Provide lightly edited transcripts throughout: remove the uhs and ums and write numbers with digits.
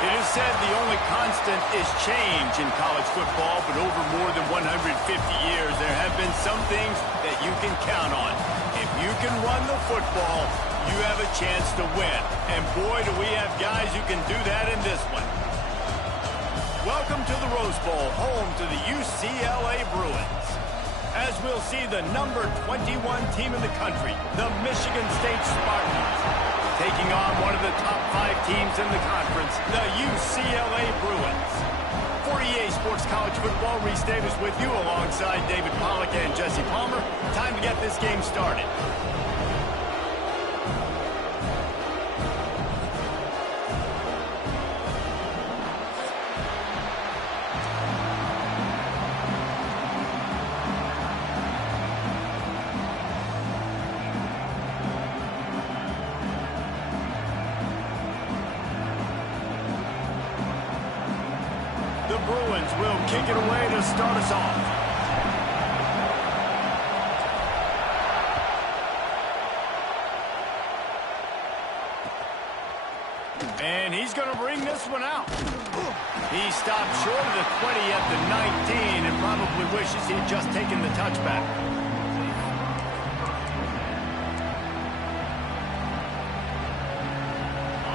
It is said the only constant is change in college football, but over more than 150 years, there have been some things that you can count on. If you can run the football, you have a chance to win. And boy, do we have guys who can do that in this one. Welcome to the Rose Bowl, home to the UCLA Bruins. As we'll see the number 21 team in the country, the Michigan State Spartans, taking on one of the top 5 teams in the conference, the UCLA Bruins. For EA Sports College Football, Reese Davis with you alongside David Pollack and Jesse Palmer. Time to get this game started. The Bruins will kick it away to start us off. And he's going to bring this one out. He stopped short of the 20 at the 19 and probably wishes he had just taken the touchback.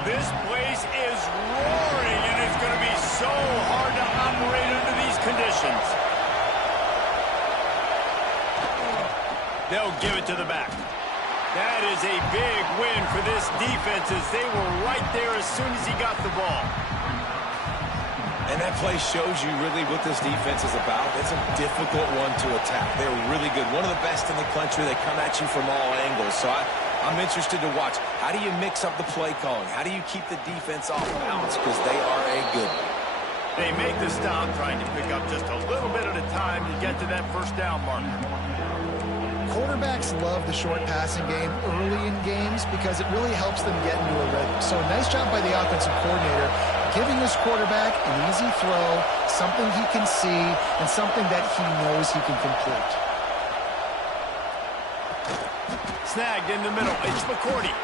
This place is roaring, and it's going to be so hard to operate under these conditions. They'll give it to the back. That is a big win for this defense as they were right there as soon as he got the ball. And that play shows you really what this defense is about. It's a difficult one to attack. They're really good. One of the best in the country. They come at you from all angles. So I'm interested to watch. How do you mix up the play calling? How do you keep the defense off balance? Because they are a good one. They make the stop, trying to pick up just a little bit at a time to get to that first down marker. Quarterbacks love the short passing game early in games because it really helps them get into a rhythm. So nice job by the offensive coordinator giving his quarterback an easy throw, something he can see, and something that he knows he can complete. Snagged in the middle. It's McCourty.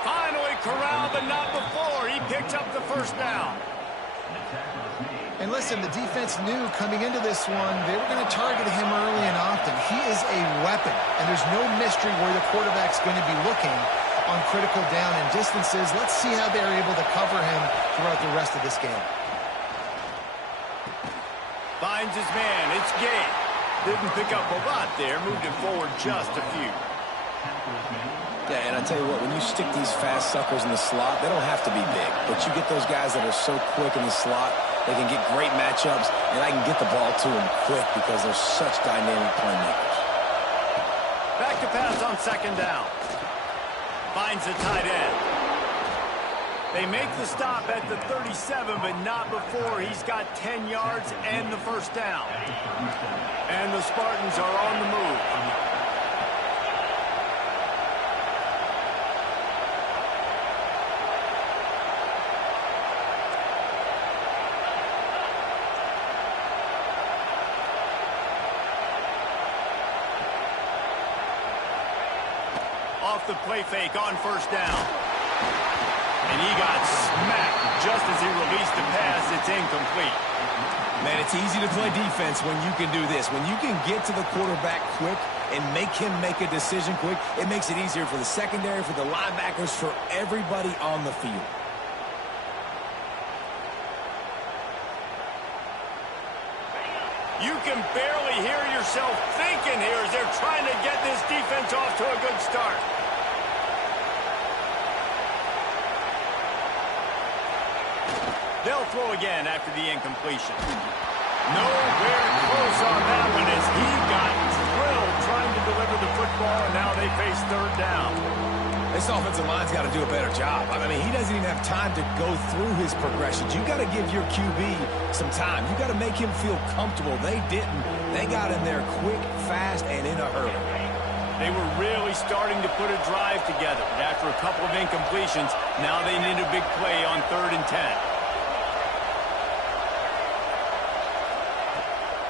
Finally corralled, but not before. He picked up the first down. And listen, the defense knew coming into this one, they were going to target him early and often. He is a weapon, and there's no mystery where the quarterback's going to be looking on critical down and distances. Let's see how they're able to cover him throughout the rest of this game. Finds his man. It's Gay. Didn't pick up a lot there. Moved it forward just a few. Yeah, and I tell you what, when you stick these fast suckers in the slot, they don't have to be big. But you get those guys that are so quick in the slot, they can get great matchups, and I can get the ball to them quick because they're such dynamic playmakers. Back to pass on second down. Finds the tight end. They make the stop at the 37, but not before he's got 10 yards and the first down. And the Spartans are on the move. Off the play fake on first down. And he got smacked just as he released the pass. It's incomplete. Man, it's easy to play defense when you can do this. When you can get to the quarterback quick and make him make a decision quick, it makes it easier for the secondary, for the linebackers, for everybody on the field. You can barely hear yourself thinking here as they're trying to get this defense off to a good start. They'll throw again after the incompletion. Nowhere close on that one as he got drilled trying to deliver the football, and now they face third down. This offensive line's got to do a better job. I mean, he doesn't even have time to go through his progressions. You got to give your QB some time. You got to make him feel comfortable. They didn't. They got in there quick, fast, and in a hurry. They were really starting to put a drive together. But after a couple of incompletions, now they need a big play on 3rd and 10.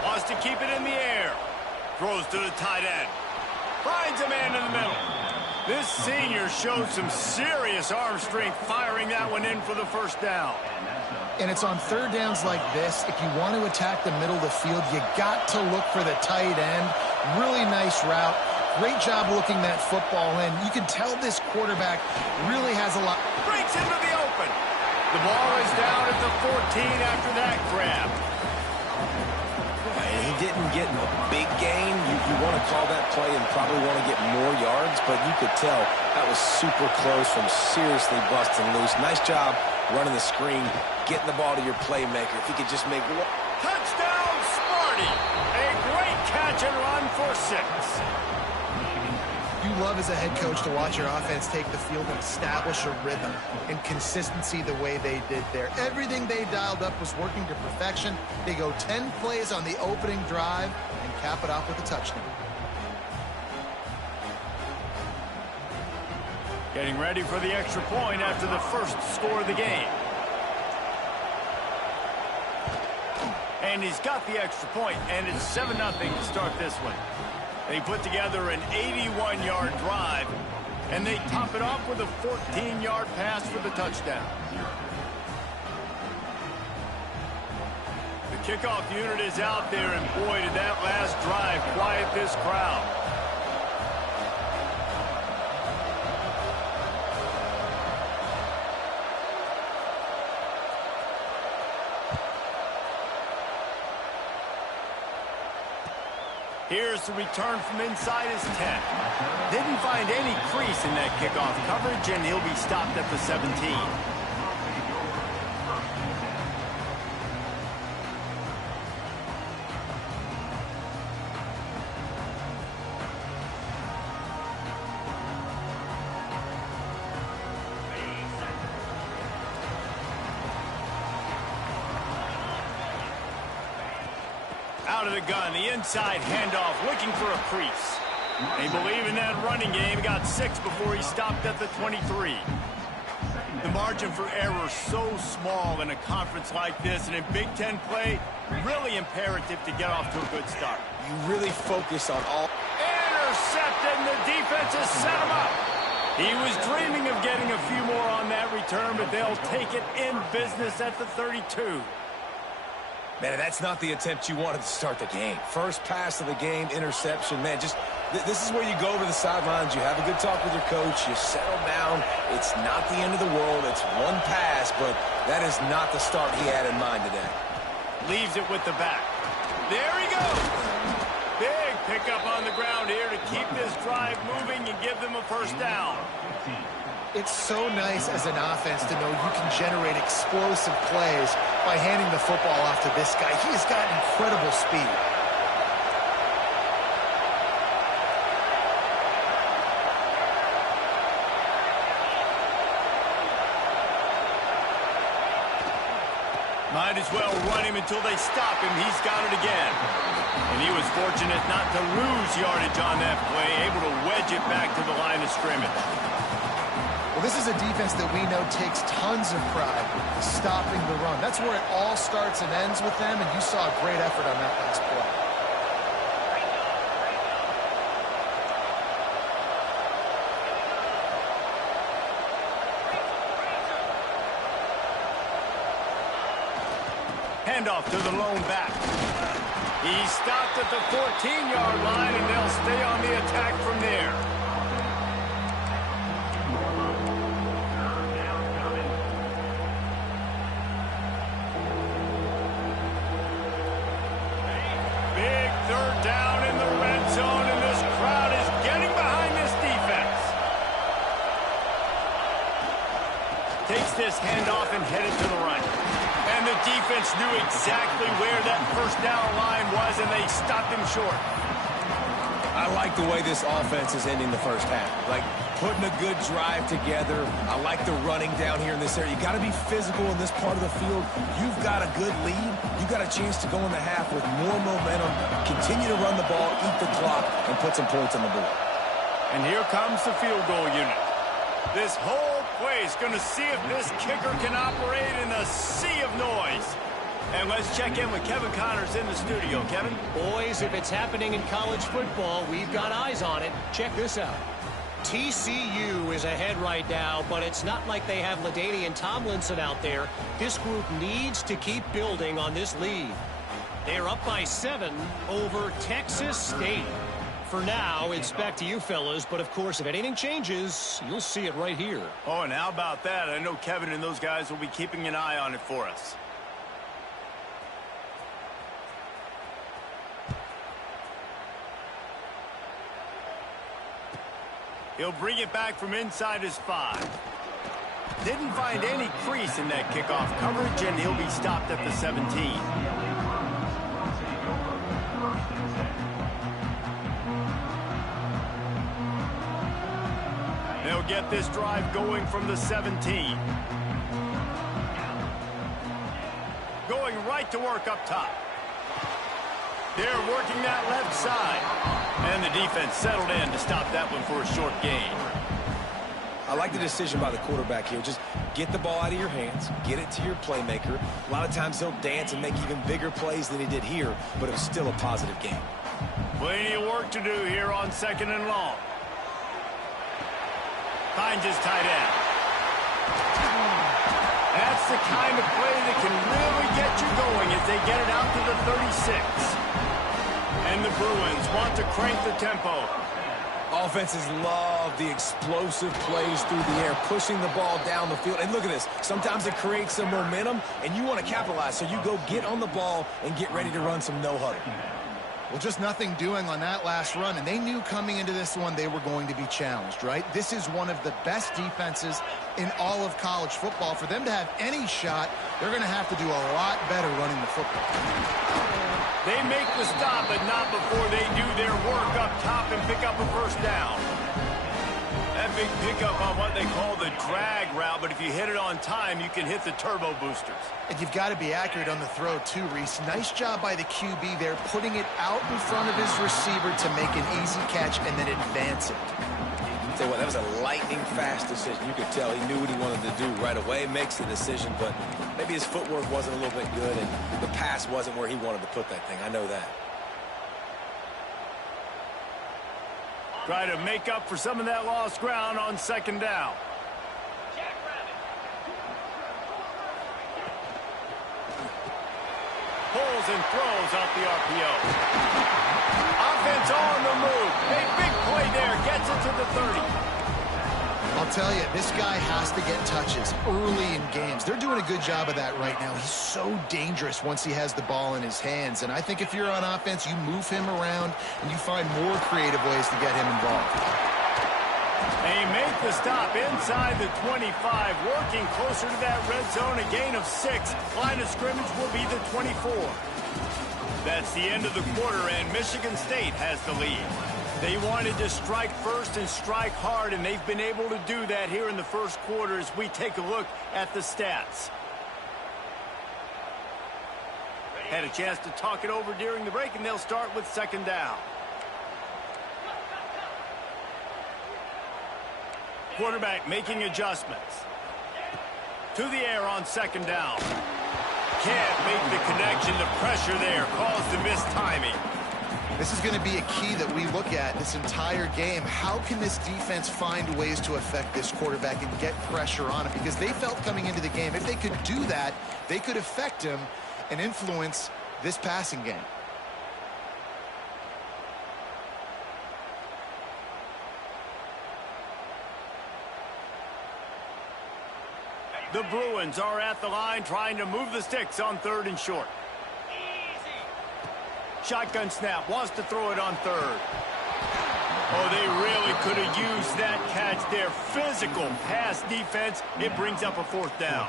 Wants to keep it in the air. Throws to the tight end. Finds a man in the middle. This senior showed some serious arm strength firing that one in for the first down. And it's on 3rd downs like this. If you want to attack the middle of the field, you got to look for the tight end. Really nice route. Great job looking that football in. You can tell this quarterback really has a lot. Breaks into the open. The ball is down at the 14 after that grab. He didn't get a big gain. You want to call that play and probably want to get more yards, but you could tell that was super close from seriously busting loose. Nice job running the screen, getting the ball to your playmaker. If he could just make one. Touchdown, Smarty. A great catch and run for 6. You love as a head coach to watch your offense take the field and establish a rhythm and consistency the way they did there. Everything they dialed up was working to perfection. They go 10 plays on the opening drive and cap it off with a touchdown. Getting ready for the extra point after the first score of the game. And he's got the extra point, and it's 7-0 to start this one. They put together an 81-yard drive, and they top it off with a 14-yard pass for the touchdown. The kickoff unit is out there, and boy, did that last drive quiet this crowd. Here's the return from inside his 10. Didn't find any crease in that kickoff coverage, and he'll be stopped at the 17. Out of the gun, the inside handoff, looking for a crease. They believe in that running game. Got 6 before he stopped at the 23. The margin for error so small in a conference like this, and in Big Ten play, really imperative to get off to a good start. You really focus on all. Intercepted, and the defense has set him up. He was dreaming of getting a few more on that return, but they'll take it in business at the 32. Man, that's not the attempt you wanted to start the game. First pass of the game, interception. Man, just this is where you go to the sidelines. You have a good talk with your coach. You settle down. It's not the end of the world. It's one pass, but that is not the start he had in mind today. Leaves it with the back. There he goes. Big pickup on the ground here to keep this drive moving and give them a first down. It's so nice as an offense to know you can generate explosive plays by handing the football off to this guy. He has got incredible speed. Might as well run him until they stop him. He's got it again. And he was fortunate not to lose yardage on that play, able to wedge it back to the line of scrimmage. Well, this is a defense that we know takes tons of pride stopping the run. That's where it all starts and ends with them, and you saw a great effort on that last play. Handoff to the lone back. He stopped at the 14-yard line, and they'll stay on the attack from there. Big third down in the red zone, and this crowd is getting behind this defense. Takes this handoff and headed to the right. And the defense knew exactly where that first down line was, and they stopped him short. I like the way this offense is ending the first half. Like, putting a good drive together. I like the running down here in this area. You got to be physical in this part of the field. You've got a good lead. You've got a chance to go in the half with more momentum, continue to run the ball, eat the clock, and put some points on the board. And here comes the field goal unit. This whole place going to see if this kicker can operate in a sea of noise. And let's check in with Kevin Connors in the studio. Kevin? Boys, if it's happening in college football, we've got eyes on it. Check this out. TCU is ahead right now, but it's not like they have LaDainian Tomlinson out there. This group needs to keep building on this lead. They're up by 7 over Texas State. For now, it's back to you fellas, but of course, if anything changes, you'll see it right here. Oh, and how about that? I know Kevin and those guys will be keeping an eye on it for us. He'll bring it back from inside his 5. Didn't find any crease in that kickoff coverage, and he'll be stopped at the 17. They'll get this drive going from the 17. Going right to work up top. They're working that left side. And the defense settled in to stop that one for a short gain. I like the decision by the quarterback here. Just get the ball out of your hands, get it to your playmaker. A lot of times he'll dance and make even bigger plays than he did here, but it was still a positive game. Plenty of work to do here on 2nd and long. Finds his tight end. That's the kind of play that can really get you going as they get it out to the 36. And the Bruins want to crank the tempo. Offenses love the explosive plays through the air, pushing the ball down the field. And look at this. Sometimes it creates some momentum, and you want to capitalize. So you go get on the ball and get ready to run some no-huddle. Well, just nothing doing on that last run, and they knew coming into this one they were going to be challenged, right? This is one of the best defenses in all of college football. For them to have any shot, they're going to have to do a lot better running the football. They make the stop, but not before they do their work up top and pick up a first down. That big pickup on what they call the drag route, but if you hit it on time, you can hit the turbo boosters. And you've got to be accurate on the throw, too, Reese. Nice job by the QB there, putting it out in front of his receiver to make an easy catch and then advance it. Tell you what, that was a lightning-fast decision. You could tell he knew what he wanted to do right away, makes the decision, but maybe his footwork wasn't a little bit good, and the pass wasn't where he wanted to put that thing. I know that. Try to make up for some of that lost ground on 2nd down. Pulls and throws off the RPO. Offense on the move. A big play there. Gets it to the 30. I'll tell you, this guy has to get touches early in games. They're doing a good job of that right now. He's so dangerous once he has the ball in his hands. And I think if you're on offense, you move him around and you find more creative ways to get him involved. They make the stop inside the 25, working closer to that red zone, a gain of 6. Line of scrimmage will be the 24. That's the end of the quarter, and Michigan State has the lead. They wanted to strike first and strike hard, and they've been able to do that here in the first quarter as we take a look at the stats. Had a chance to talk it over during the break, and they'll start with 2nd down. Quarterback making adjustments. To the air on 2nd down. Can't make the connection. The pressure there caused the missed timing. This is going to be a key that we look at this entire game. How can this defense find ways to affect this quarterback and get pressure on him? Because they felt coming into the game, if they could do that, they could affect him and influence this passing game. The Bruins are at the line trying to move the sticks on 3rd and short. Shotgun snap, wants to throw it on 3rd. Oh, they really could have used that catch there. Physical pass defense. It brings up a 4th down.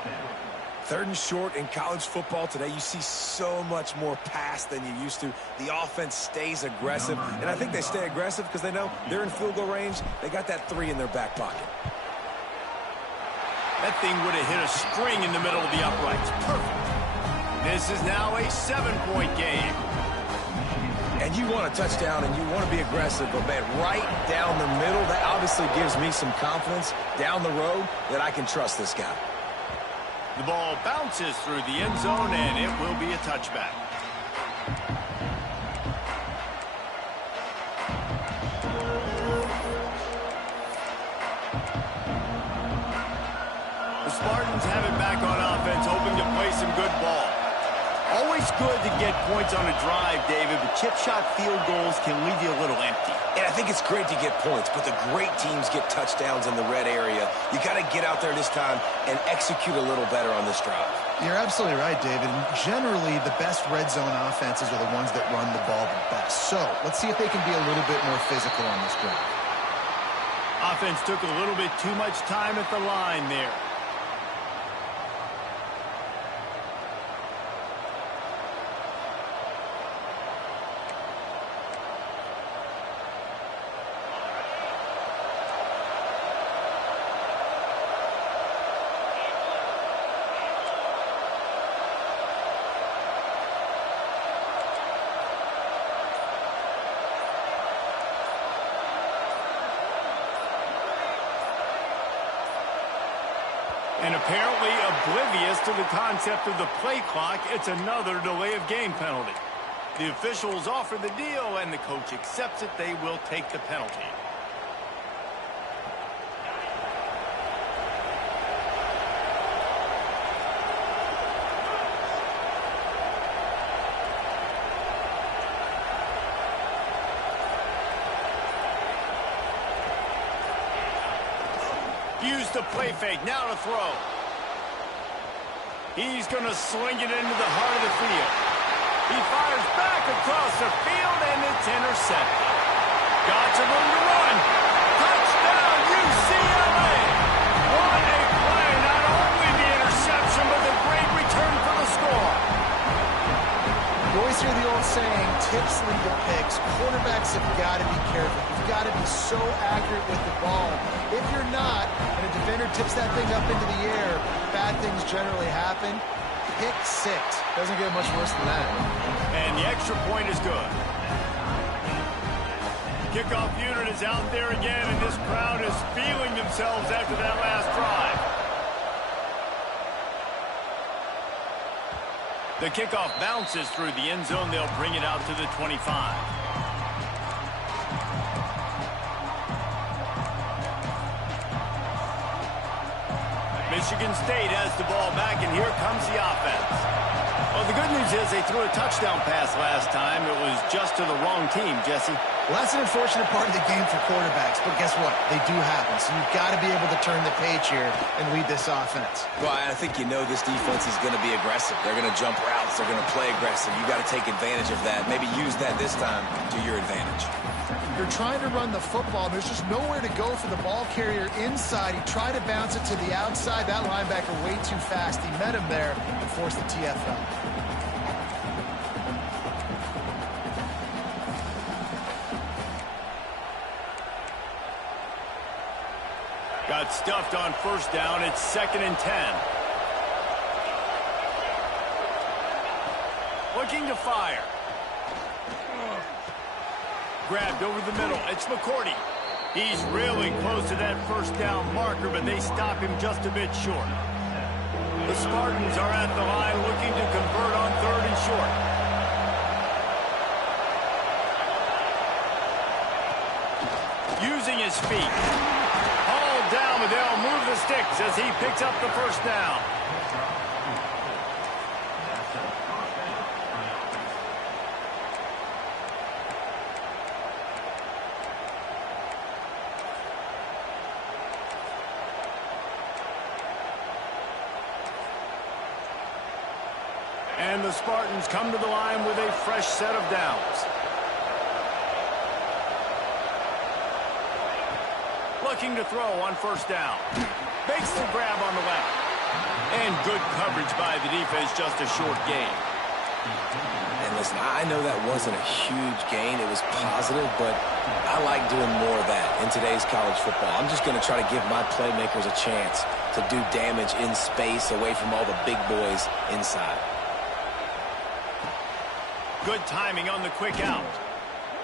3rd and short in college football today, you see so much more pass than you used to. The offense stays aggressive, and I think they stay aggressive because they know they're in field goal range. They got that 3 in their back pocket. That thing would have hit a string in the middle of the uprights. Perfect. This is now a 7-point game. And you want a touchdown and you want to be aggressive, but man, right down the middle, that obviously gives me some confidence down the road that I can trust this guy. The ball bounces through the end zone, and it will be a touchback. The Spartans have it back on offense, hoping to play some good ball. Always good to get points on a drive, David, but chip shot field goals can leave you a little empty. And I think it's great to get points, but the great teams get touchdowns in the red area. You got to get out there this time and execute a little better on this drive. You're absolutely right, David. And generally, the best red zone offenses are the ones that run the ball the best. So let's see if they can be a little bit more physical on this drive. Offense took a little bit too much time at the line there. And apparently oblivious to the concept of the play clock, it's another delay of game penalty. The officials offer the deal, and the coach accepts it. They will take the penalty. Use the play fake, now to throw. He's going to sling it into the heart of the field. He fires back across the field, and it's intercepted. Got some room to run. Touchdown, UCLA. What a play. Not only the interception, but the great return for the score. You always hear the old saying, tips lead to picks. Quarterbacks have got to be careful. You've got to be so accurate with the ball. If you're not, and a defender tips that thing up into the air, bad things generally happen. Pick 6. Doesn't get much worse than that. And the extra point is good. Kickoff unit is out there again, and this crowd is feeling themselves after that last drive. The kickoff bounces through the end zone. They'll bring it out to the 25. Michigan State has the ball back, and here comes the offense. Well, the good news is they threw a touchdown pass last time. It was just to the wrong team, Jesse. Well, that's an unfortunate part of the game for quarterbacks, but guess what? They do happen, so you've got to be able to turn the page here and lead this offense. Well, I think you know this defense is going to be aggressive. They're going to jump routes. They're going to play aggressive. You got to take advantage of that. Maybe use that this time to your advantage. You're trying to run the football. There's just nowhere to go for the ball carrier inside. He tried to bounce it to the outside. That linebacker way too fast. He met him there and forced the TFL. Got stuffed on first down. It's 2nd and 10. Looking to fire. Grabbed over the middle. It's McCourty. He's really close to that first down marker, but they stop him just a bit short. The Spartans are at the line looking to convert on 3rd and short. Using his feet. Hauled down, but they'll move the sticks as he picks up the first down. And the Spartans come to the line with a fresh set of downs. Looking to throw on first down. Makes the grab on the left. And good coverage by the defense, just a short gain. And listen, I know that wasn't a huge gain. It was positive, but I like doing more of that in today's college football. I'm just going to try to give my playmakers a chance to do damage in space away from all the big boys inside. Good timing on the quick out.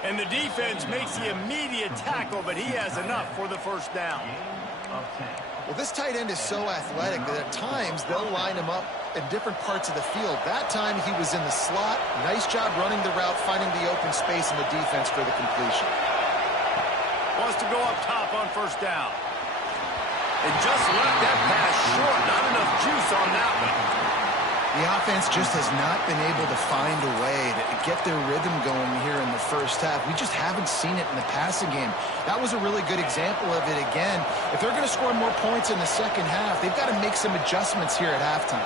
And the defense makes the immediate tackle, but he has enough for the first down. Well, this tight end is so athletic that at times they'll line him up in different parts of the field. That time he was in the slot. Nice job running the route, finding the open space in the defense for the completion. Wants to go up top on first down. And just left that pass short. Not enough juice on that one. The offense just has not been able to find a way to get their rhythm going here in the first half. We just haven't seen it in the passing game. That was a really good example of it again. If they're going to score more points in the second half, they've got to make some adjustments here at halftime.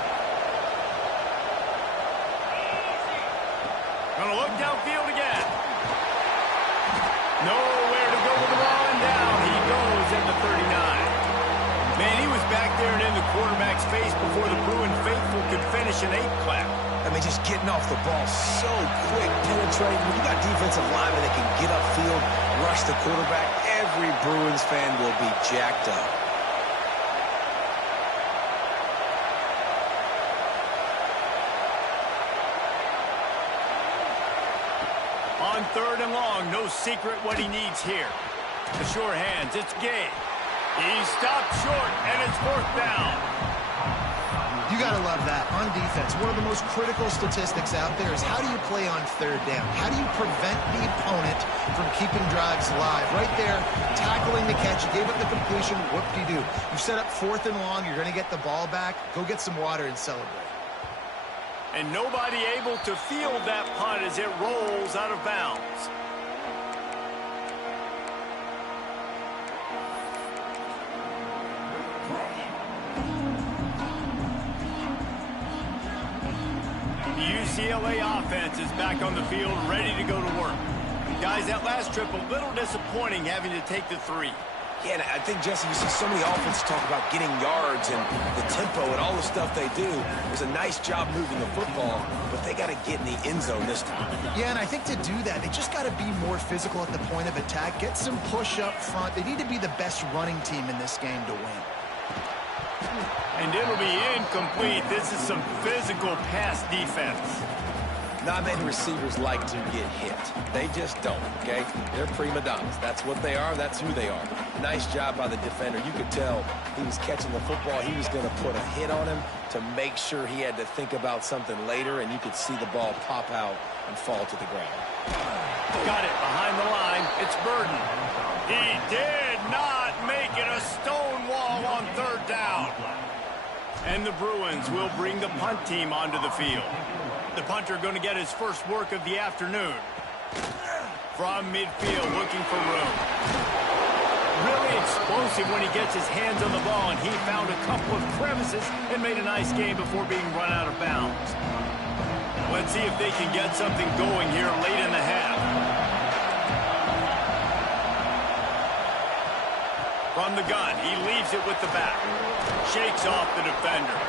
Going to look downfield again. Nowhere to go with the ball, and down he goes at the 39. Man, he was back there and in the quarterback's face before the Bruin faithful could finish an 8-clap. I mean, just getting off the ball so quick, penetrating. When you got defensive linemen that can get upfield, rush the quarterback, every Bruins fan will be jacked up. On third and long, no secret what he needs here. The sure hands, it's Gay. He stopped short, and it's fourth down. You got to love that. On defense, one of the most critical statistics out there is how do you play on third down? How do you prevent the opponent from keeping drives alive? Right there, tackling the catch. You gave up the completion. What do you do? You set up fourth and long. You're going to get the ball back. Go get some water and celebrate. And nobody able to field that punt as it rolls out of bounds. UCLA offense is back on the field, ready to go to work. Guys, that last trip, a little disappointing having to take the 3. Yeah, and I think, Jesse, you see so many offenses talk about getting yards and the tempo and all the stuff they do. It was a nice job moving the football, but they got to get in the end zone this time. Yeah, and I think to do that, they just got to be more physical at the point of attack, get some push up front. They need to be the best running team in this game to win. And it'll be incomplete. This is some physical pass defense. Not many receivers like to get hit. They just don't, okay? They're prima donnas. That's what they are. That's who they are. Nice job by the defender. You could tell he was catching the football. He was going to put a hit on him to make sure he had to think about something later, and you could see the ball pop out and fall to the ground. Got it behind the line. It's Burden. He did not make it a stone wall on third down. And the Bruins will bring the punt team onto the field. The punter going to get his first work of the afternoon. From midfield, looking for room. Really explosive when he gets his hands on the ball, and he found a couple of crevices and made a nice game before being run out of bounds. Let's see if they can get something going here late in the half. From the gun, he leaves it with the back. Shakes off the defender.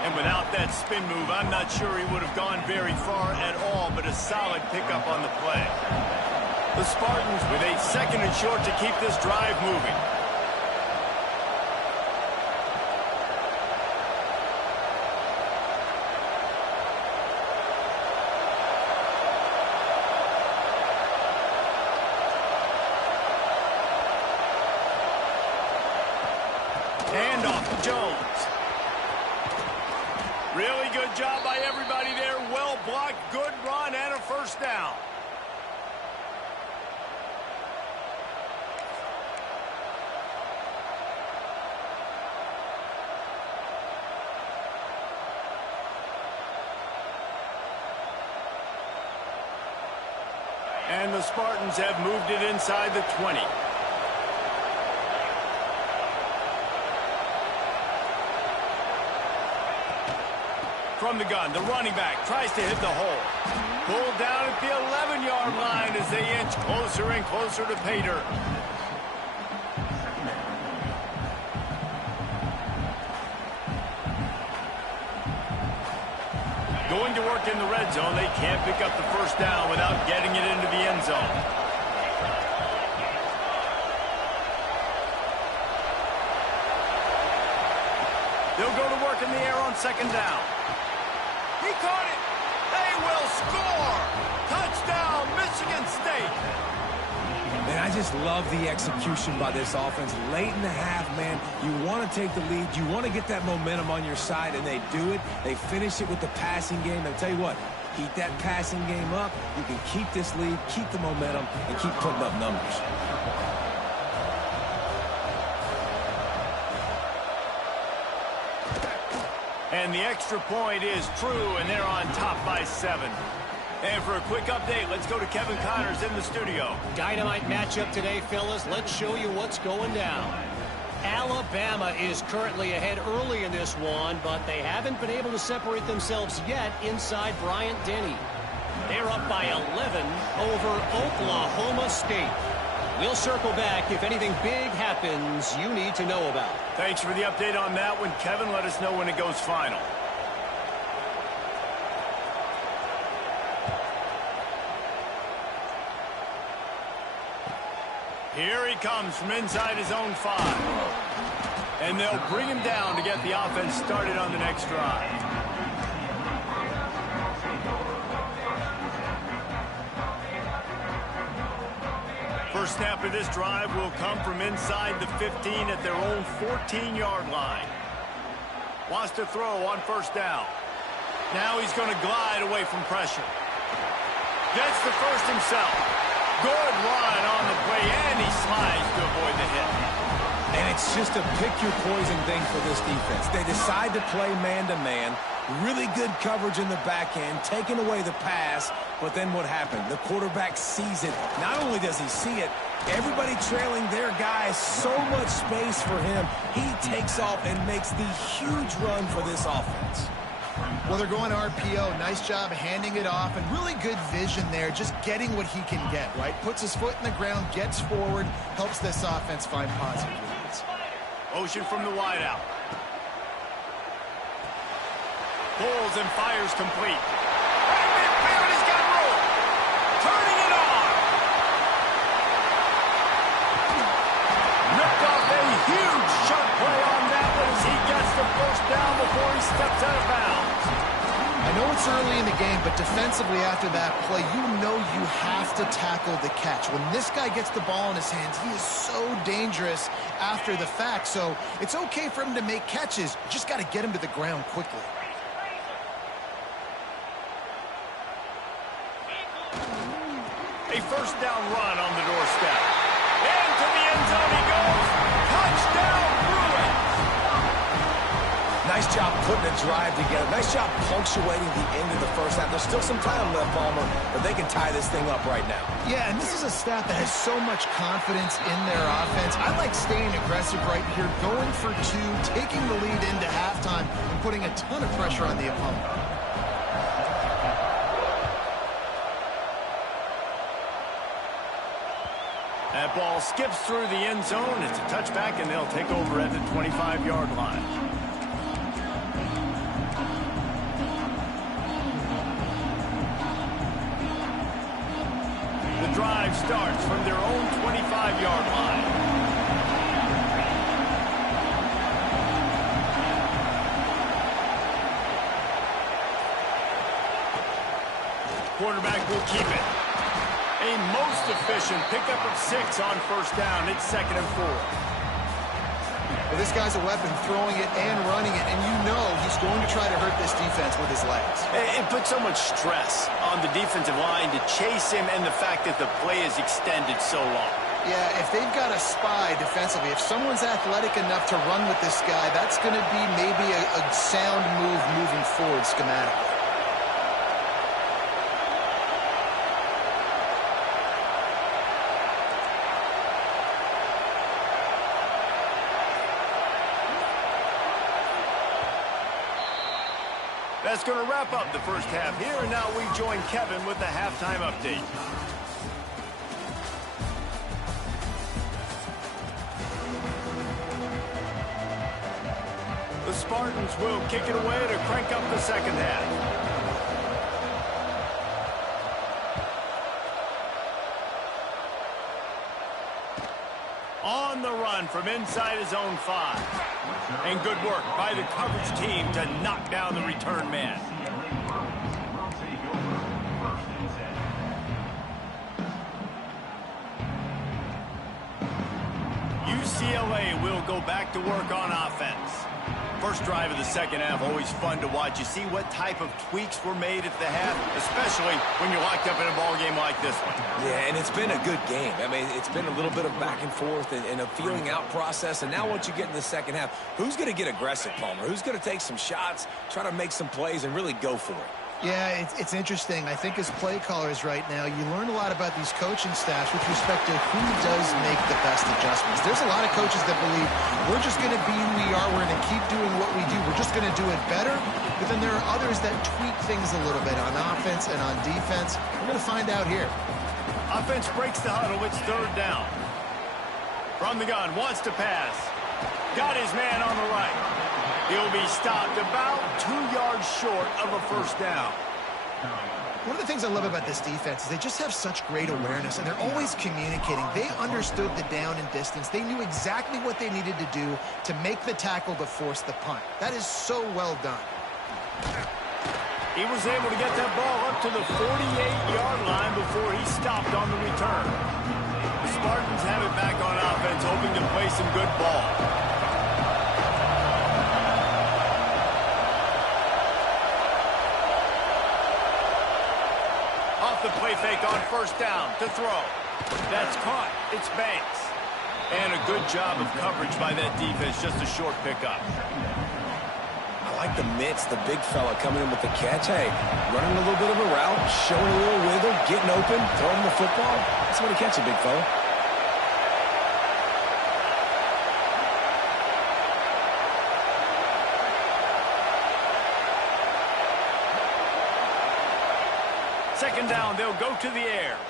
And without that spin move, I'm not sure he would have gone very far at all, but a solid pickup on the play. The Spartans with a second and short to keep this drive moving. Hand off to Jones. Really good job by everybody there. Well blocked, good run, and a first down. And the Spartans have moved it inside the 20. From the gun, the running back tries to hit the hole. Pulled down at the 11-yard line as they inch closer and closer to pay dirt. Going to work in the red zone. They can't pick up the first down without getting it into the end zone. They'll go to work in the air on second down. He caught it. They will score. Touchdown, Michigan State. Man, I just love the execution by this offense. Late in the half, man, you want to take the lead. You want to get that momentum on your side, and they do it. They finish it with the passing game. I'll tell you what, keep that passing game up. You can keep this lead, keep the momentum, and keep putting up numbers. And the extra point is true, and they're on top by 7. And for a quick update, let's go to Kevin Connors in the studio. Dynamite matchup today, fellas. Let's show you what's going down. Alabama is currently ahead early in this one, but they haven't been able to separate themselves yet inside Bryant-Denny. They're up by 11 over Oklahoma State. We'll circle back if anything big happens you need to know about. Thanks for the update on that one, Kevin. Let us know when it goes final. Here he comes from inside his own 5. And they'll bring him down to get the offense started on the next drive. First snap of this drive will come from inside the 15 at their own 14-yard line. Wants to throw on first down. Now he's going to glide away from pressure. Gets the first himself. Good run on the play, and he slides to avoid the hit. And it's just a pick-your-poison thing for this defense. They decide to play man-to-man. Really good coverage in the back end, taking away the pass. But then what happened? The quarterback sees it. Not only does he see it, everybody trailing their guy, so much space for him. He takes off and makes the huge run for this offense. Well, they're going RPO. Nice job handing it off, and really good vision there, just getting what he can get, right? Puts his foot in the ground, gets forward, helps this offense find positive leads. Motion from the wideout. Pulls and fires complete. Right midfield, he's got room. Turning it on. Ripped off a huge sharp play on that one as he gets the first down before he steps out of bounds. I know it's early in the game, but defensively after that play, you know you have to tackle the catch. When this guy gets the ball in his hands, he is so dangerous after the fact. So it's okay for him to make catches. You just got to get him to the ground quickly. A first down run on the doorstep. Into the end zone he goes. Touchdown, Bruins. Nice job putting a drive together. Nice job punctuating the end of the first half. There's still some time left, Palmer, but they can tie this thing up right now. Yeah, and this is a staff that has so much confidence in their offense. I like staying aggressive right here, going for 2, taking the lead into halftime, and putting a ton of pressure on the opponent. That ball skips through the end zone. It's a touchback, and they'll take over at the 25-yard line. The drive starts from their own 25-yard line. Quarterback will keep it. A most efficient pickup of 6 on first down. It's 2nd and 4. Well, this guy's a weapon, throwing it and running it, and you know he's going to try to hurt this defense with his legs. It puts so much stress on the defensive line to chase him, and the fact that the play is extended so long. Yeah, if they've got a spy defensively, if someone's athletic enough to run with this guy, that's going to be maybe a sound move moving forward schematically. That's going to wrap up the first half here, and now we join Kevin with the halftime update. The Spartans will kick it away to crank up the second half. On the run from inside his own 5. And good work by the coverage team to knock down the return man. UCLA will go back to work on offense. First drive of the second half, always fun to watch. You see what type of tweaks were made at the half, especially when you're locked up in a ball game like this one. Yeah, and it's been a good game. I mean, it's been a little bit of back and forth and a feeling out process. And now once you get in the second half, who's going to get aggressive, Palmer? Who's going to take some shots, try to make some plays, and really go for it? Yeah, it's interesting. I think as play callers right now, you learn a lot about these coaching staffs with respect to who does make the best adjustments. There's a lot of coaches that believe we're just going to be who we are. We're going to keep doing what we do. We're just going to do it better. But then there are others that tweak things a little bit on offense and on defense. We're going to find out here. Offense breaks the huddle. It's third down. From the gun, wants to pass. Got his man on the right. He'll be stopped about 2 yards short of a first down. One of the things I love about this defense is they just have such great awareness, and they're always communicating. They understood the down and distance. They knew exactly what they needed to do to make the tackle to force the punt. That is so well done. He was able to get that ball up to the 48-yard line before he stopped on the return. The Spartans have it back on offense, hoping to play some good ball. The play fake on first down to throw. That's caught. It's Banks. And a good job of coverage by that defense. Just a short pickup. I like the mitts, the big fella coming in with the catch. Hey, running a little bit of a route, showing a little wiggle, getting open, throwing the football. That's what he catch a big fella. Second down, they'll go to the air.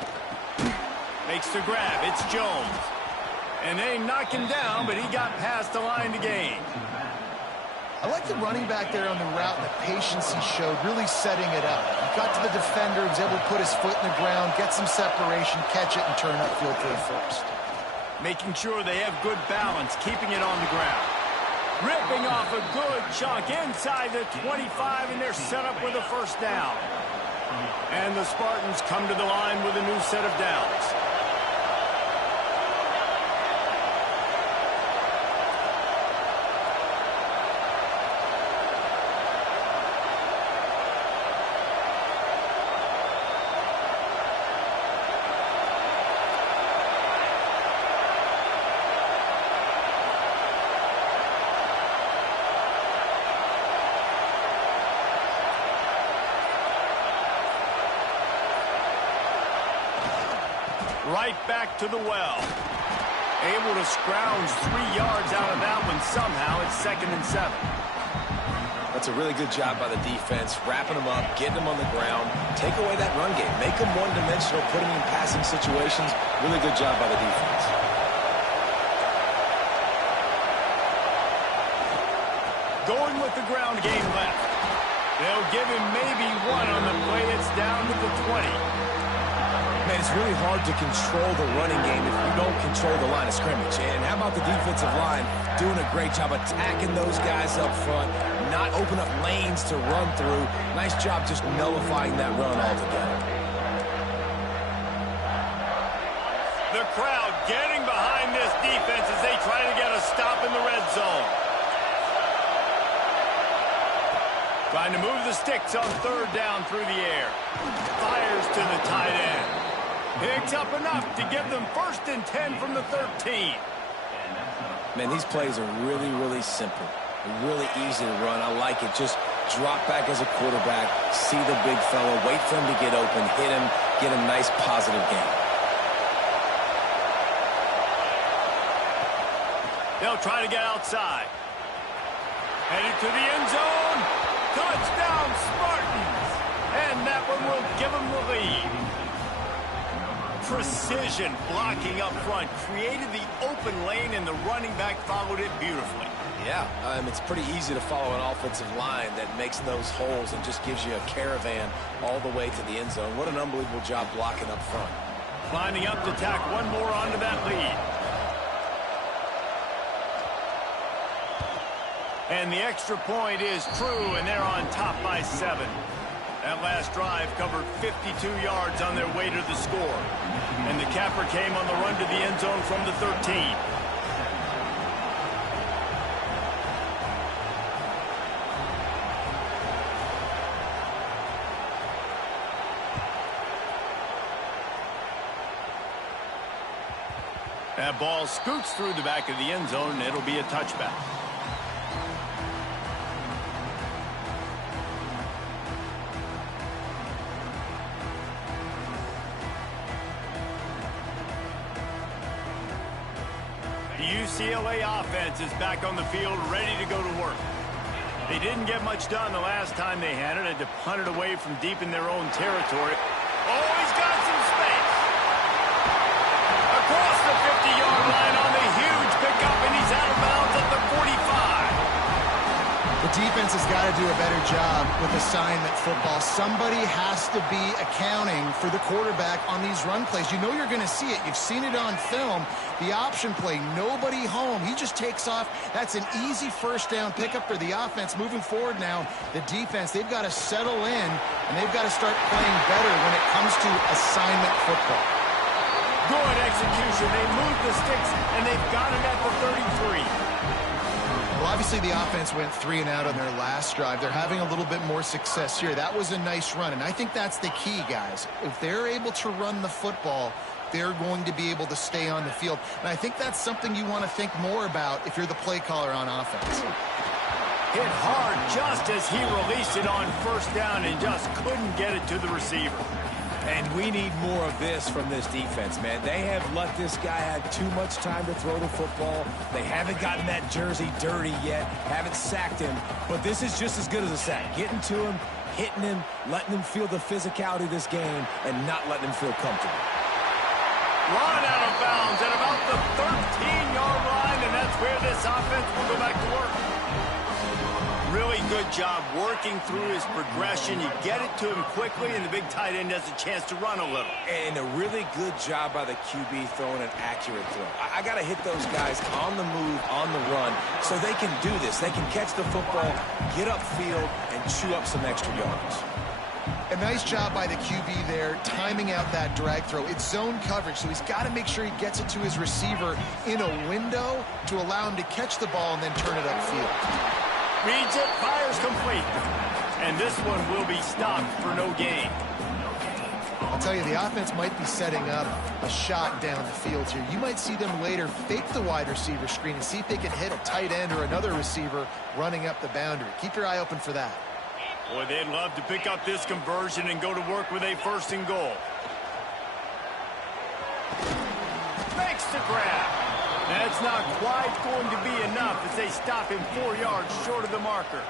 Makes the grab. It's Jones. And they knock him down, but he got past the line to gain. I like the running back there on the route and the patience he showed, really setting it up. He got to the defender, was able to put his foot in the ground, get some separation, catch it, and turn upfield for the first. Making sure they have good balance, keeping it on the ground. Ripping off a good chunk inside the 25, and they're set up with a first down. And the Spartans come to the line with a new set of downs. Right back to the well. Able to scrounge 3 yards out of that one somehow. It's 2nd and 7. That's a really good job by the defense, wrapping them up, getting them on the ground, take away that run game, make them one-dimensional, put them in passing situations. Really good job by the defense. Going with the ground game left. They'll give him maybe one on the play. It's down to the 20. Man, it's really hard to control the running game if you don't control the line of scrimmage. And how about the defensive line doing a great job attacking those guys up front, not open up lanes to run through. Nice job just nullifying that run altogether. The crowd getting behind this defense as they try to get a stop in the red zone. Trying to move the sticks on third down through the air. Fires to the tight end. Picks up enough to give them 1st and 10 from the 13. Man, these plays are really, really simple. Really easy to run. I like it. Just drop back as a quarterback, see the big fella, wait for him to get open, hit him, get a nice positive game. They'll try to get outside. Headed to the end zone. Touchdown, Spartans! And that one will give them the lead. Precision blocking up front created the open lane, and the running back followed it beautifully. Yeah, it's pretty easy to follow an offensive line that makes those holes and just gives you a caravan all the way to the end zone. What an unbelievable job blocking up front. Lining up to tack one more onto that lead. And the extra point is true, and they're on top by 7. That last drive covered 52 yards on their way to the score. And the capper came on the run to the end zone from the 13. That ball scoots through the back of the end zone, and it'll be a touchback. The UCLA offense is back on the field, ready to go to work. They didn't get much done the last time they had it. Had to punt it away from deep in their own territory. Oh, he's got some space. Across the 50-yard line on the huge pickup, and he's out of bounds at the 45. The defense has got to do a better job with assignment football. Somebody has to be accounting for the quarterback on these run plays. You know you're going to see it. You've seen it on film. The option play, nobody home. He just takes off. That's an easy first down pickup for the offense. Moving forward now, the defense, they've got to settle in, and they've got to start playing better when it comes to assignment football. Good execution. They moved the sticks, and they've got it at the 33. Well, obviously the offense went 3 and out on their last drive. They're having a little bit more success here. That was a nice run, and I think that's the key, guys. If they're able to run the football, they're going to be able to stay on the field. And I think that's something you want to think more about if you're the play caller on offense. Hit hard just as he released it on first down and just couldn't get it to the receiver. And we need more of this from this defense, man. They have let this guy have too much time to throw the football. They haven't gotten that jersey dirty yet, haven't sacked him. But this is just as good as a sack. Getting to him, hitting him, letting him feel the physicality of this game, and not letting him feel comfortable. Run out of bounds at about the 13-yard line, and that's where this offense will go back to work. Really good job working through his progression. You get it to him quickly, and the big tight end has a chance to run a little. And a really good job by the QB throwing an accurate throw. I got to hit those guys on the move, on the run, so they can do this. They can catch the football, get upfield, and chew up some extra yards. A nice job by the QB there, timing out that drag throw. It's zone coverage, so he's got to make sure he gets it to his receiver in a window to allow him to catch the ball and then turn it upfield. Reads it, fires complete. And this one will be stopped for no gain. I'll tell you, the offense might be setting up a shot down the field here. You might see them later fake the wide receiver screen and see if they can hit a tight end or another receiver running up the boundary. Keep your eye open for that. Boy, they'd love to pick up this conversion and go to work with a 1st and goal. Makes the grab. That's not quite going to be enough as they stop him 4 yards short of the marker.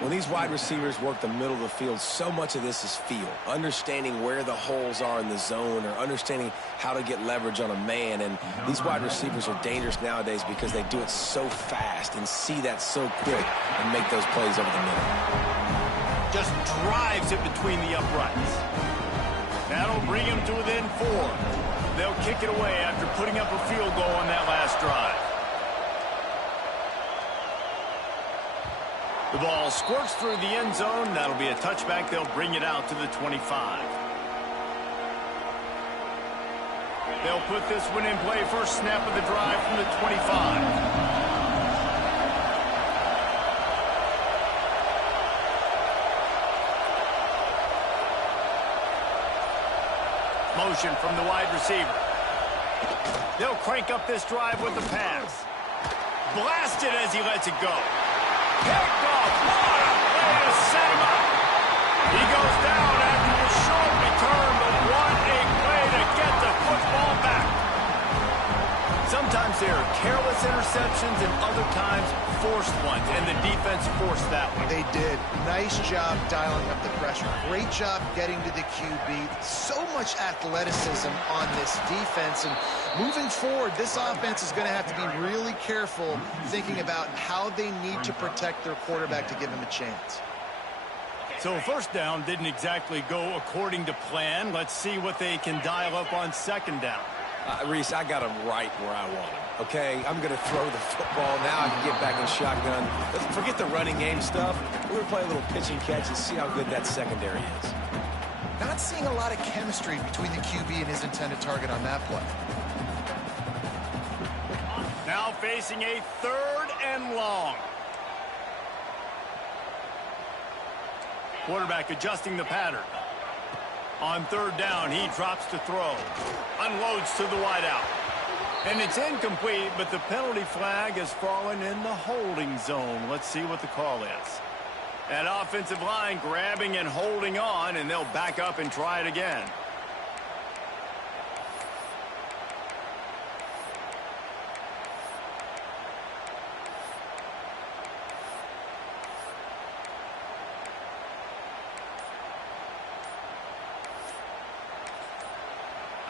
When these wide receivers work the middle of the field, so much of this is feel. Understanding where the holes are in the zone or understanding how to get leverage on a man. And these wide receivers are dangerous nowadays because they do it so fast and see that so quick and make those plays over the middle. Just drives it between the uprights. That'll bring him to within 4. They'll kick it away after putting up a field goal on that last drive. The ball squirts through the end zone. That'll be a touchback. They'll bring it out to the 25. They'll put this one in play. First snap of the drive from the 25. Motion from the wide receiver. They'll crank up this drive with the pass. Blasted as he lets it go. Picked off. What a play to set him up. He goes down after the short return, but what a play to get the football back. Sometimes there are careless interceptions and other times forced ones, and the defense forced that one. They did. Nice job dialing up the pressure. Great job getting to the QB. So much athleticism on this defense. And moving forward, this offense is going to have to be really careful thinking about how they need to protect their quarterback to give him a chance. So first down didn't exactly go according to plan. Let's see what they can dial up on second down. Reese, I got him right where I want him. Okay, I'm going to throw the football. Now I can get back in shotgun. Forget the running game stuff. We're going to play a little pitch and catch and see how good that secondary is. Not seeing a lot of chemistry between the QB and his intended target on that play. Now facing a 3rd and long. Quarterback adjusting the pattern. On 3rd down, he drops to throw. Unloads to the wideout. And it's incomplete, but the penalty flag has fallen in the holding zone. Let's see what the call is. That offensive line grabbing and holding on, and they'll back up and try it again.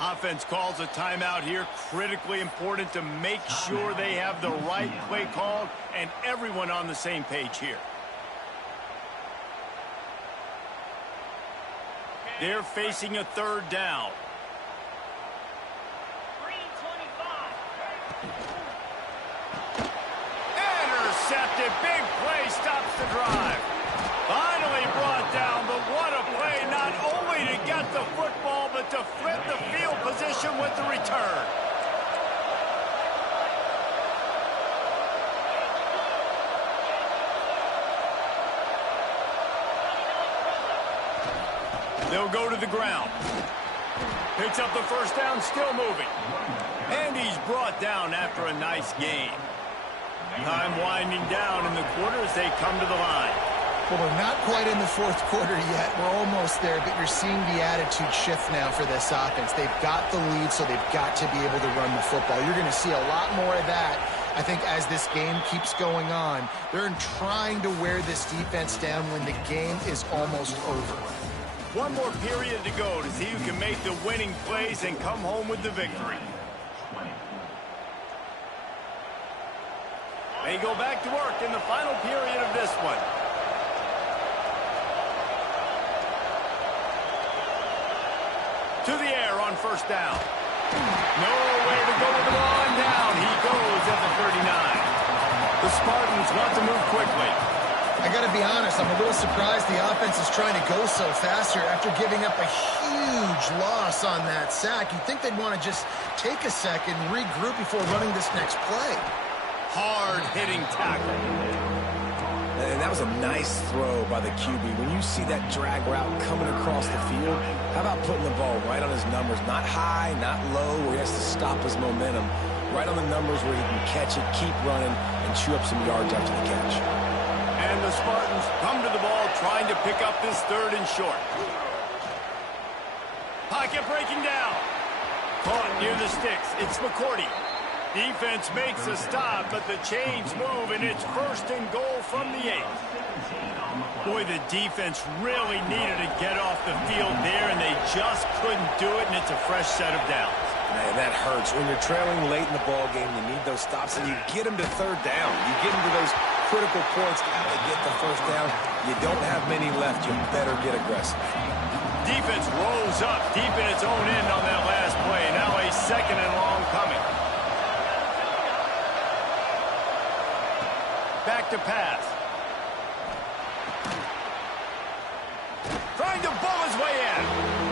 Offense calls a timeout here. Critically important to make sure they have the right play called and everyone on the same page here. They're facing a 3rd down. Intercepted. Big play stops the drive. Finally brought down, but what a play, not only to get the football, but to flip the field position with the return. They'll go to the ground. Picks up the first down, still moving. And he's brought down after a nice gain. Time winding down in the quarter as they come to the line. Well, we're not quite in the 4th quarter yet. We're almost there, but you're seeing the attitude shift now for this offense. They've got the lead, so they've got to be able to run the football. You're going to see a lot more of that, I think, as this game keeps going on. They're trying to wear this defense down when the game is almost over. One more period to go to see who can make the winning plays and come home with the victory. They go back to work in the final period of this one. To the air on first down. Nowhere to go with the ball, and down he goes at the 39. The Spartans want to move quickly. I got to be honest, I'm a little surprised the offense is trying to go so fast here after giving up a huge loss on that sack. You'd think they'd want to just take a second, regroup before running this next play. Hard-hitting tackle. And that was a nice throw by the QB. When you see that drag route coming across the field, how about putting the ball right on his numbers? Not high, not low, where he has to stop his momentum. Right on the numbers where he can catch it, keep running, and chew up some yards after the catch. And the Spartans come to the ball trying to pick up this 3rd and short. Pocket breaking down. Caught near the sticks. It's McCourty. Defense makes a stop, but the chains move, and it's 1st and goal from the 8. Boy, the defense really needed to get off the field there, and they just couldn't do it, and it's a fresh set of downs. Man, that hurts. When you're trailing late in the ball game, you need those stops, and you get them to 3rd down. You get them to those critical points, gotta get the 1st down. You don't have many left. You better get aggressive. Defense rolls up deep in its own end on that last play. Now a 2nd and long coming. Back to pass. Trying to bull his way in.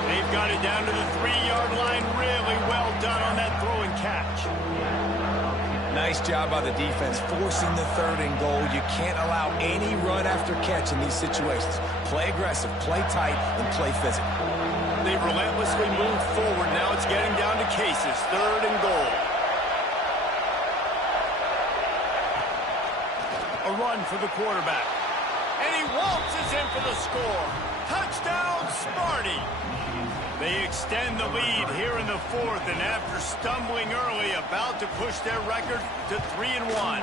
They've got it down to the 3-yard line. Really well done on that throw and catch. Nice job by the defense, forcing the 3rd and goal. You can't allow any run after catch in these situations. Play aggressive, play tight, and play physical. They've relentlessly moved forward. Now it's getting down to cases. 3rd and goal. A run for the quarterback. And he waltzes in for the score. Touchdown, Sparty! They extend the lead here in the fourth, and after stumbling early, about to push their record to 3-1.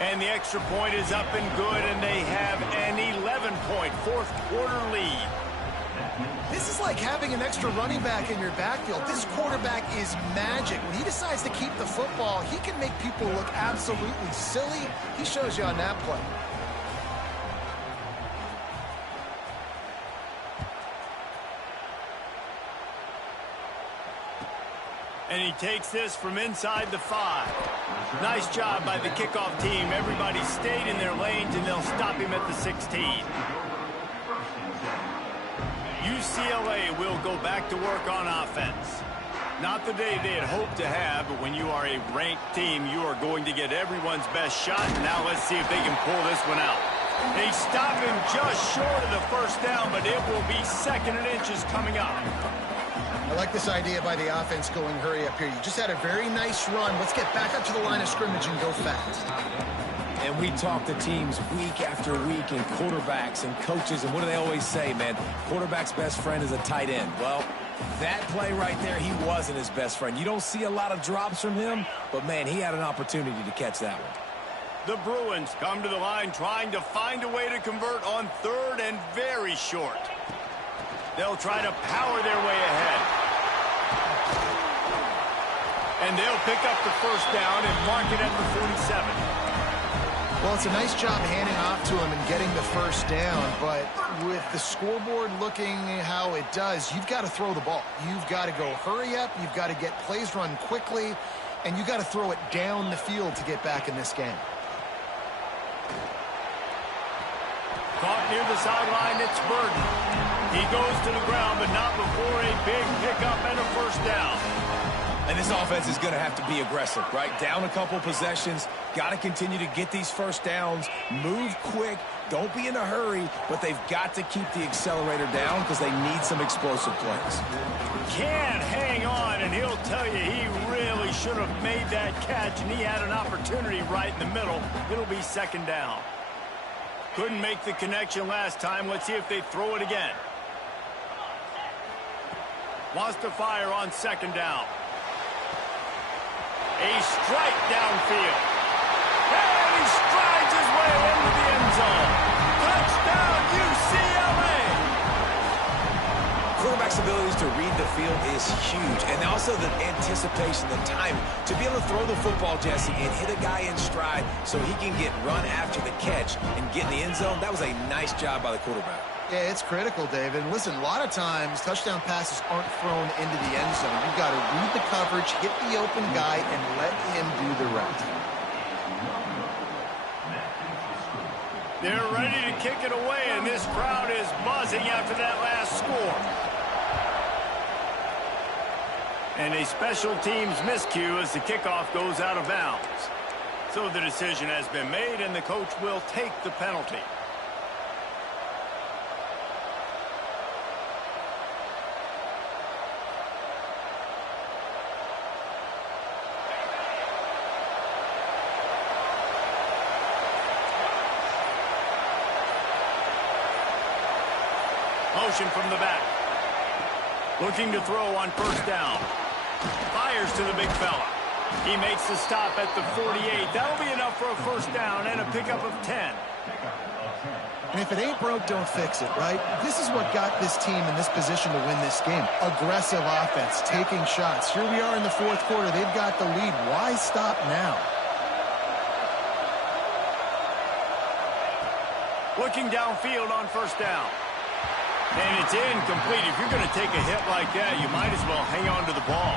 And the extra point is up and good, and they have an 11-point fourth-quarter lead. This is like having an extra running back in your backfield. This quarterback is magic. When he decides to keep the football, he can make people look absolutely silly. He shows you on that play. And he takes this from inside the 5. Nice job by the kickoff team. Everybody stayed in their lanes, and they'll stop him at the 16. UCLA will go back to work on offense. Not the day they had hoped to have, but when you are a ranked team, you are going to get everyone's best shot. And now let's see if they can pull this one out. They stop him just short of the first down, but it will be 2nd and inches coming up. I like this idea by the offense going hurry up here. You just had a very nice run. Let's get back up to the line of scrimmage and go fast. And we talk to teams week after week, and quarterbacks and coaches, and what do they always say, man? Quarterback's best friend is a tight end. Well, that play right there, he wasn't his best friend. You don't see a lot of drops from him, but, man, he had an opportunity to catch that one. The Bruins come to the line trying to find a way to convert on 3rd and very short. They'll try to power their way ahead. And they'll pick up the first down and mark it at the 47. Well, it's a nice job handing off to him and getting the first down, but with the scoreboard looking how it does, you've got to throw the ball. You've got to go hurry up, you've got to get plays run quickly, and you've got to throw it down the field to get back in this game. Caught near the sideline, it's Burden. He goes to the ground, but not before a big pickup and a first down. And this offense is going to have to be aggressive, right? Down a couple possessions, got to continue to get these first downs, move quick, don't be in a hurry, but they've got to keep the accelerator down because they need some explosive plays. Can't hang on, and he'll tell you he really should have made that catch, and he had an opportunity right in the middle. It'll be 2nd down. Couldn't make the connection last time. Let's see if they throw it again. Wants to fire on 2nd down. A strike downfield. And he strides his way into the end zone. Touchdown, UCLA! Quarterback's abilities to read the field is huge. And also the anticipation, the timing. To be able to throw the football, Jesse, and hit a guy in stride so he can get run after the catch and get in the end zone, that was a nice job by the quarterback. Yeah, it's critical, David. And listen, a lot of times touchdown passes aren't thrown into the end zone. You've got to read the coverage, hit the open guy, and let him do the rest. They're ready to kick it away, and this crowd is buzzing after that last score. And a special teams miscue as the kickoff goes out of bounds. So the decision has been made, and the coach will take the penalty. Motion from the back. Looking to throw on 1st down. Fires to the big fella. He makes the stop at the 48. That'll be enough for a first down and a pickup of 10. And if it ain't broke, don't fix it, right? This is what got this team in this position to win this game. Aggressive offense, taking shots. Here we are in the 4th quarter. They've got the lead. Why stop now? Looking downfield on 1st down. And it's incomplete. If you're going to take a hit like that, you might as well hang on to the ball.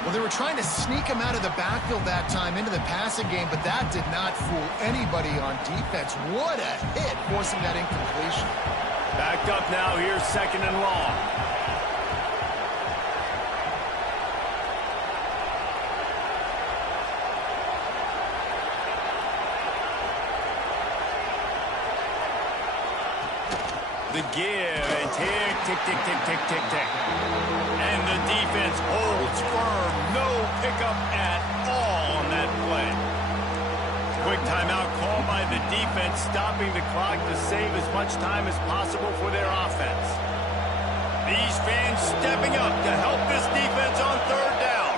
Well, they were trying to sneak him out of the backfield that time into the passing game, but that did not fool anybody on defense. What a hit, forcing that incompletion. Backed up now, here's 2nd and long. The give, and tick, tick, tick, tick, tick, tick, tick. And the defense holds firm. No pickup at all on that play. Quick timeout call by the defense, stopping the clock to save as much time as possible for their offense. These fans stepping up to help this defense on third down.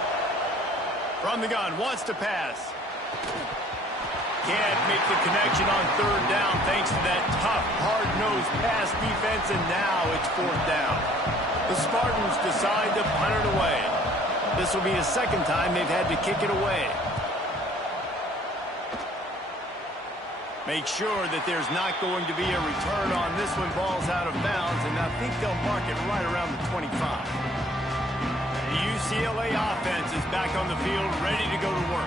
From the gun, wants to pass. Can't make the connection on third down thanks to that tough, hard-nosed pass defense, and now it's fourth down. The Spartans decide to punt it away. This will be the second time they've had to kick it away. Make sure that there's not going to be a return on this one. Ball's out of bounds, and I think they'll mark it right around the 25. The UCLA offense is back on the field, ready to go to work.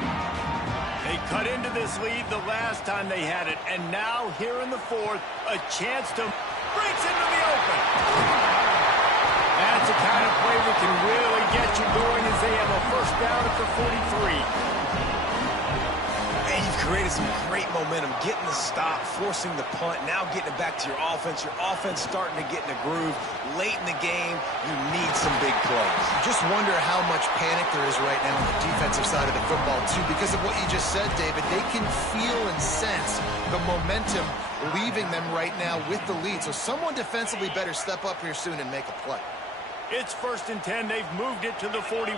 They cut into this lead the last time they had it, and now here in the fourth, a chance to breaks into the open. That's the kind of play that can really get you going as they have a first down at the 43. And you've created some great momentum, getting the stop, forcing the punt, now getting it back to your offense. Your offense starting to get in a groove. Late in the game, you need some big plays. Just wonder how much panic there is right now on the defensive side of the football, too, because of what you just said, David. They can feel and sense the momentum leaving them right now with the lead. So someone defensively better step up here soon and make a play. It's 1st and 10. They've moved it to the 41.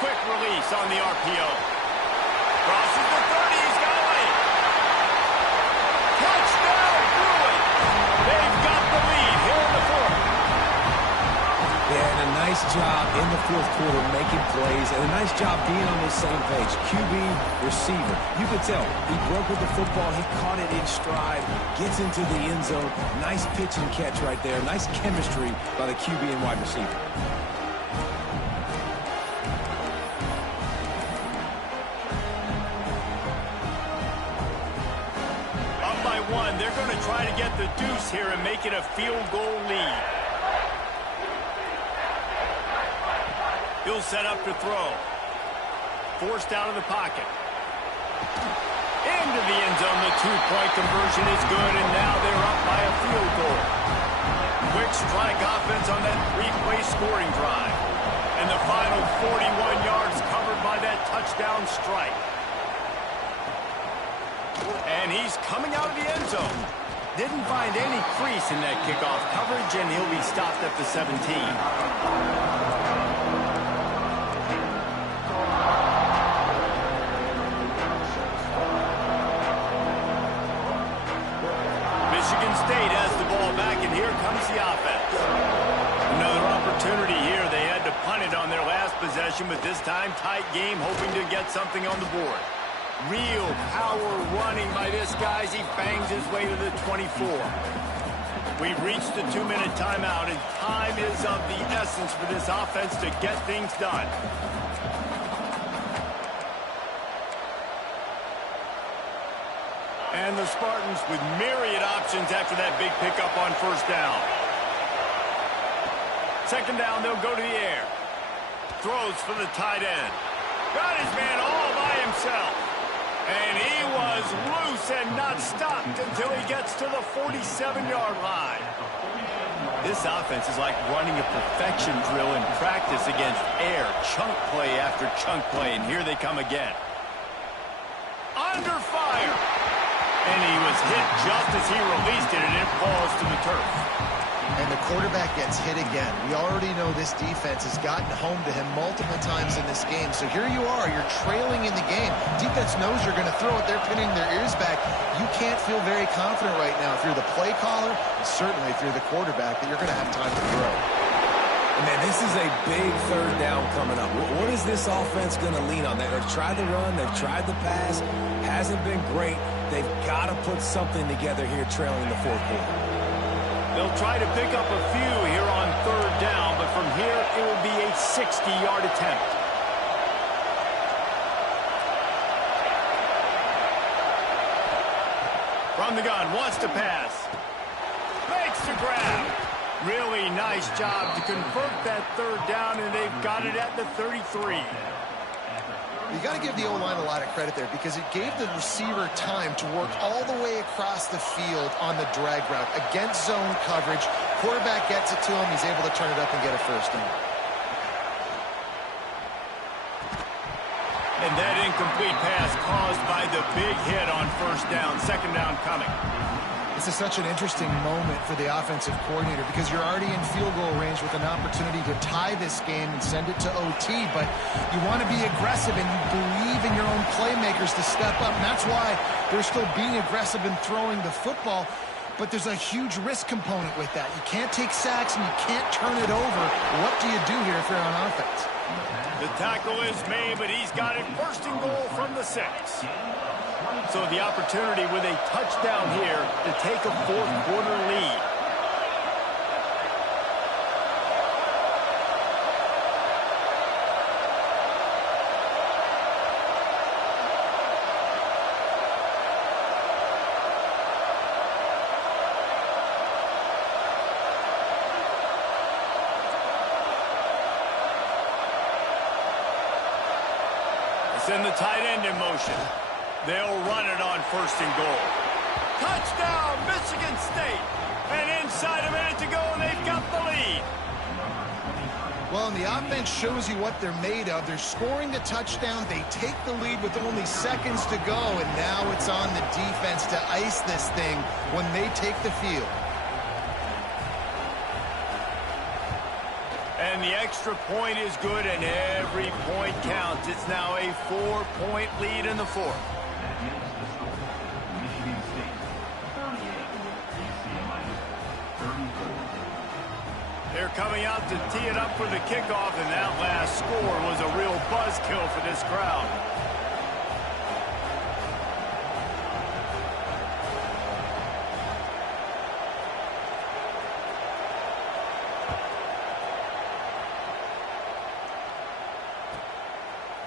Quick release on the RPO. Crosses the 30. He's got away. Touchdown, Bruin. They've got the lead here in the fourth. Yeah, and a nice job in the fourth quarter making plays, and a nice job being on the same page. QB, receiver. You could tell he broke with the football. He caught it in stride, gets into the end zone. Nice pitch and catch right there. Nice chemistry by the QB and wide receiver. They're going to try to get the deuce here and make it a field goal lead. He'll set up to throw. Forced out of the pocket. Into the end zone. The two-point conversion is good, and now they're up by a field goal. Quick strike offense on that three-play scoring drive. And the final 41 yards covered by that touchdown strike. And he's coming out of the end zone. Didn't find any crease in that kickoff coverage, and he'll be stopped at the 17. Michigan State has the ball back, and here comes the offense. Another opportunity here. They had to punt it on their last possession, but this time tight game, hoping to get something on the board. Real power running by this guy as he bangs his way to the 24. We've reached the 2-minute timeout, and time is of the essence for this offense to get things done. And the Spartans with myriad options after that big pickup on first down. Second down, they'll go to the air. Throws for the tight end. Got his man all by himself. And he was loose and not stopped until he gets to the 47-yard line. This offense is like running a perfection drill in practice against air. Chunk play after chunk play, and here they come again. Under fire. And he was hit just as he released it, and it falls to the turf. And the quarterback gets hit again. We already know this defense has gotten home to him multiple times in this game. So here you are, you're trailing in the game. Defense knows you're going to throw it. They're pinning their ears back. You can't feel very confident right now if you're the play caller, and certainly if you're the quarterback, that you're going to have time to throw. And man, this is a big third down coming up. What is this offense going to lean on? They've tried the run, they've tried the pass. Hasn't been great. They've got to put something together here trailing the fourth quarter. They'll try to pick up a few here on third down, but from here it will be a 60-yard attempt. From the gun, wants to pass. Makes the grab. Really nice job to convert that third down, and they've got it at the 33. You got to give the O-line a lot of credit there because it gave the receiver time to work all the way across the field on the drag route against zone coverage. Quarterback gets it to him. He's able to turn it up and get a first down. And And that incomplete pass caused by the big hit on first down. Second down coming. This is such an interesting moment for the offensive coordinator because you're already in field goal range with an opportunity to tie this game and send it to OT, but you want to be aggressive and you believe in your own playmakers to step up. And that's why they're still being aggressive and throwing the football, but there's a huge risk component with that. You can't take sacks and you can't turn it over. What do you do here if you're on offense? The tackle is made, but he's got it first and goal from the 6. So the opportunity with a touchdown here to take a fourth-quarter lead. Send the tight end in motion. They'll run it on first and goal. Touchdown, Michigan State. And inside a minute to go, and they've got the lead. Well, and the offense shows you what they're made of. They're scoring the touchdown. They take the lead with only seconds to go, and now it's on the defense to ice this thing when they take the field. And the extra point is good, and every point counts. It's now a 4-point lead in the fourth. They're coming out to tee it up for the kickoff, and that last score was a real buzzkill for this crowd.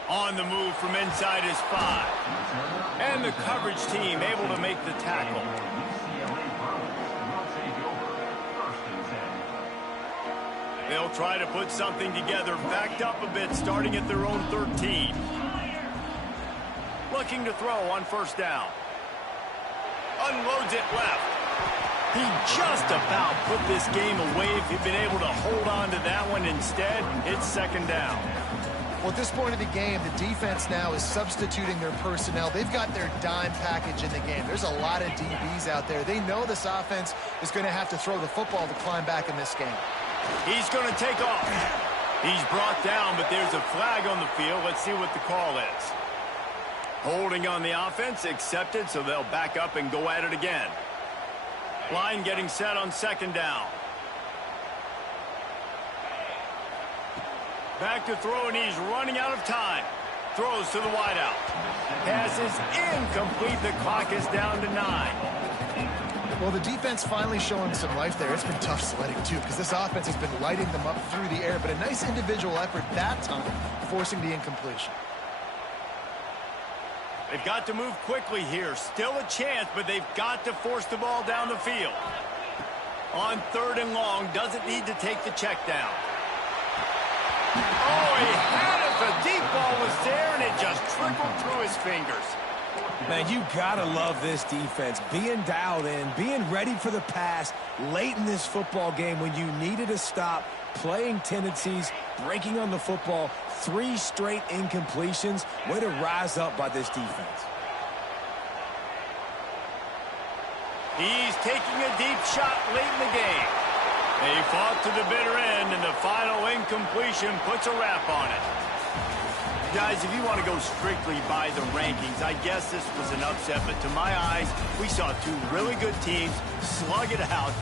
On the move from inside his 5. And the coverage team able to make the tackle. They'll try to put something together, backed up a bit, starting at their own 13. Looking to throw on first down. Unloads it left. He just about put this game away if he'd been able to hold on to that one. Instead, it's second down. Well, at this point of the game, the defense now is substituting their personnel. They've got their dime package in the game. There's a lot of DBs out there. They know this offense is going to have to throw the football to climb back in this game. He's going to take off. He's brought down, but there's a flag on the field. Let's see what the call is. Holding on the offense, accepted, so they'll back up and go at it again. Line getting set on second down. Back to throw, and he's running out of time. Throws to the wideout. Pass is incomplete. The clock is down to 9. Well, the defense finally showing some life there. It's been tough sledding, too, because this offense has been lighting them up through the air. But a nice individual effort that time, forcing the incompletion. They've got to move quickly here. Still a chance, but they've got to force the ball down the field. On third and long, doesn't need to take the check down. Oh, he had it. The deep ball was there, and it just trickled through his fingers. Man, you gotta love this defense. Being dialed in, being ready for the pass late in this football game when you needed a stop, playing tendencies, breaking on the football, 3 straight incompletions. Way to rise up by this defense. He's taking a deep shot late in the game. They fought to the bitter end, and the final incompletion puts a wrap on it. Guys, if you want to go strictly by the rankings, I guess this was an upset, but to my eyes, we saw 2 really good teams slug it out.